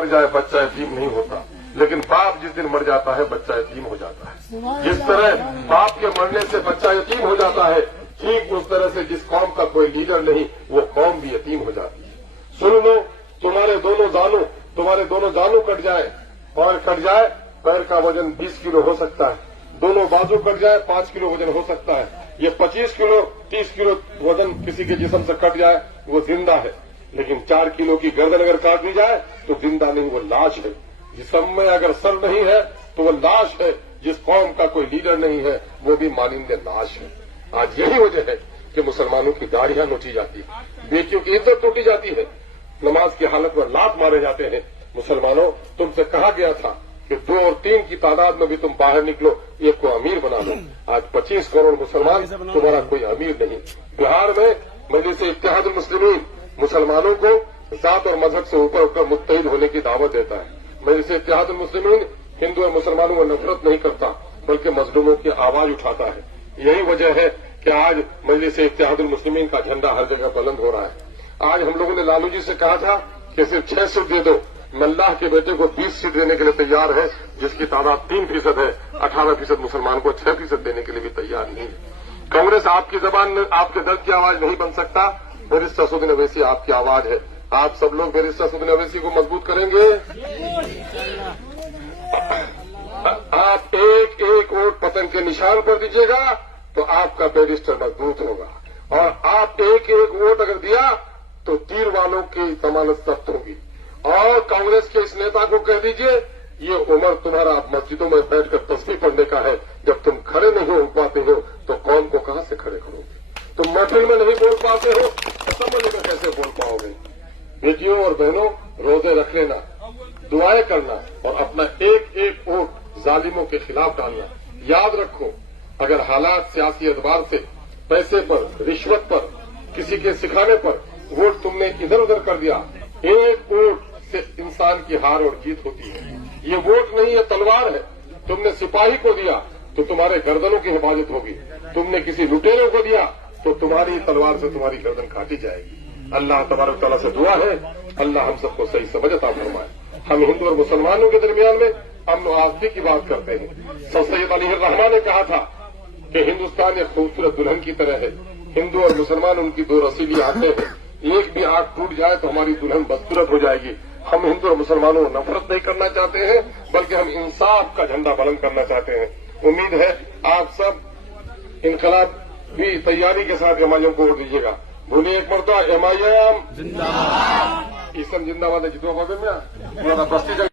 मर जाए बच्चा यतीम नहीं होता, लेकिन बाप जिस दिन मर जाता है बच्चा यतीम हो जाता है। जिस तरह बाप के मरने से बच्चा यतीम हो जाता है, ठीक उस तरह से जिस कौम का कोई लीडर नहीं वो कौम भी यतीम हो जाती है। सुन लो, तुम्हारे दोनों जानू कट जाए, पैर कट जाए, पैर का वजन 20 किलो हो सकता है, दोनों बाजू कट जाए 5 किलो वजन हो सकता है, ये 25 किलो 30 किलो वजन किसी के जिस्म से कट जाए वो जिंदा है, लेकिन 4 किलो की गर्दन अगर काट दी जाए तो जिंदा नहीं, वो लाश है। जिस्म में अगर सर नहीं है तो वो लाश है। जिस कौम का कोई लीडर नहीं है वो भी मानिंदे लाश है। आज यही वजह है कि मुसलमानों की दाढ़ियां नोची जाती है, बेटियों की इज्जत टूटी जाती है, नमाज की हालत में लात मारे जाते हैं। मुसलमानों, तुमसे कहा गया था कि 2 और 3 की तादाद में भी तुम बाहर निकलो, एक को अमीर बना लो। आज 25 करोड़ मुसलमान, तुम्हारा कोई अमीर नहीं। बिहार में मजलिस इत्तेहादुल मुस्लिमीन मुसलमानों को जात और मजहब से ऊपर उठकर मुत्तहिद होने की दावत देता है। मजलिस इत्तेहादुल मुस्लिमीन हिंदू और मुसलमानों को नफरत नहीं करता बल्कि मजलूमों की आवाज उठाता है। यही वजह है कि आज मजलिस इत्तेहादुल मुस्लिमीन का झंडा हर जगह बुलंद हो रहा है। आज हम लोगों ने लालू जी से कहा था कि सिर्फ 6 सीट दे दो, मैं अल्लाह के बेटे को 20 सीट देने के लिए तैयार है, जिसकी तादाद 3% है। 18% मुसलमान को 6% देने के लिए भी तैयार नहीं। कांग्रेस आपकी जबान, आपके दर्द की आवाज नहीं बन सकता। बैरिस्टर असदुद्दीन ओवैसी आपकी आवाज है। आप सब लोग बैरिस्टर असदुद्दीन ओवैसी को मजबूत करेंगे। आप एक एक वोट पतंग के निशान पर दीजिएगा तो आपका बैरिस्टर मजबूत होगा, और आप एक एक वोट अगर दिया तो तीर वालों की जमानत जब्त होगी। और कांग्रेस के इस नेता को कह दीजिए, ये उम्र तुम्हारा मस्जिदों में बैठकर तस्बीह पढ़ने का है। जब तुम खड़े नहीं हो पाते हो तो कौम को कहां से खड़े करोगे? तुम महफिल में नहीं बोल पाते हो, असेंबली में कैसे बोल पाओगे? बेटियों और बहनों, रोजे रख लेना, दुआएं करना और अपना एक एक वोट जालिमों के खिलाफ डालना। याद रखो, अगर हालात सियासी एतबार से पैसे पर, रिश्वत पर, किसी के सिखाने पर वोट तुमने इधर उधर कर दिया, एक वोट से इंसान की हार और जीत होती है। ये वोट नहीं है, तलवार है। तुमने सिपाही को दिया तो तुम्हारे गर्दनों की हिफाजत होगी, तुमने किसी लुटेरों को दिया तो तुम्हारी तलवार से तुम्हारी गर्दन काटी जाएगी। अल्लाह तबारक तआला से दुआ है, अल्लाह हम सबको सही समझ अता फरमाए। हम हिंदू और मुसलमानों के दरमियान में अमन और आज़ादी की बात करते हैं। सैयद अली रहमान ने कहा था कि हिंदुस्तान एक खूबसूरत दुल्हन की तरह है, हिंदू और मुसलमान उनकी 2 रसीली आंखें हैं, एक भी आंख टूट जाए तो हमारी दुल्हन बदसूरत हो जाएगी। हम हिंदू और मुसलमानों को नफरत नहीं करना चाहते हैं, बल्कि हम इंसाफ का झंडा बुलंद करना चाहते हैं। उम्मीद है आप सब इनकलाब भी तैयारी के साथ एमआईएम को वोट दीजिएगा। बोलिए एक मरतबा एमआईएम जिंदाबाद, ईसन जिंदाबाद है। जितवा पावे में